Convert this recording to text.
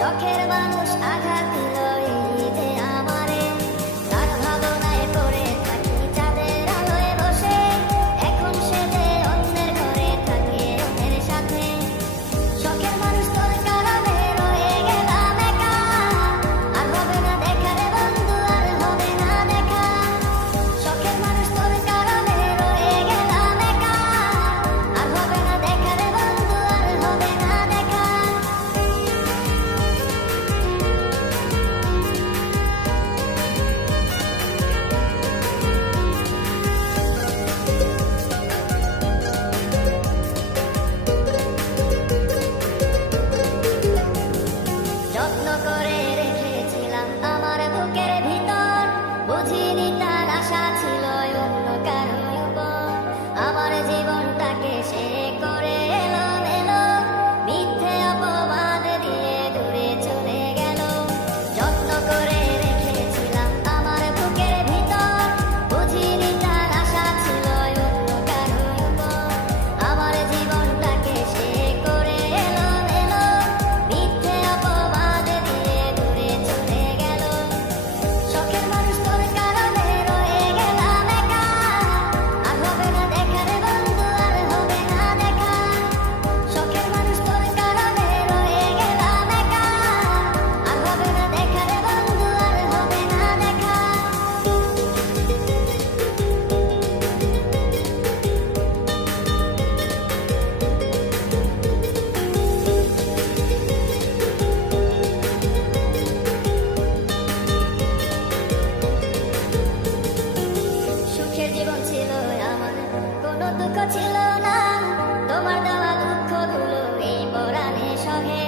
শখের মানুষ আঘাত দিল এই যে আমারে, তার ভাবনায় পড়ে থাকি চাঁদের আলোয় বসে, এখন সে যে অন্যের ঘরে থাকে অন্যের সাথে। শখের মানুষ তোর কারণে রয়ে গেলাম একা, আর হবে না দেখা রে বন্ধু, আর হবে না দেখা। শখের মানুষ তোর কারণে রয়ে গেলাম একা, আর হবে না দেখা রে বন্ধু, আর হবে না দেখা। যত্ন করে রেখেছিলাম আমার বুকের ভিতর, বুঝিনি তার আশা ছিল অন্য কারো উপর। আমার জীবনটাকে সে করে এলো মেলো, মিথ্যে অপবাদ দিয়ে দূরে চলে গেল। যত্ন করে রেখেছিলাম আমার বুকের ভিতর, বুঝিনি তার আশা ছিল অন্য কারো উপর। আমার জীবনটাকে সে করে এলো মেলো, মিথ্যে অপবাদ দিয়ে দূরে চলে গেল। শখের মানুষ তোর কারণে রয়ে গেলাম একা, আর হবে না দেখা রে বন্ধু, আর হবে না দেখা। শখের মানুষ তোর কারণে রয়ে গেলাম একা, আর হবে না দেখা রে বন্ধু, আর হবে না দেখা। সুখের জীবন ছিল আমার, কোনো দুঃখ ছিল না, তোমার দেওয়া দুঃখগুলো এই পরাণে সহে।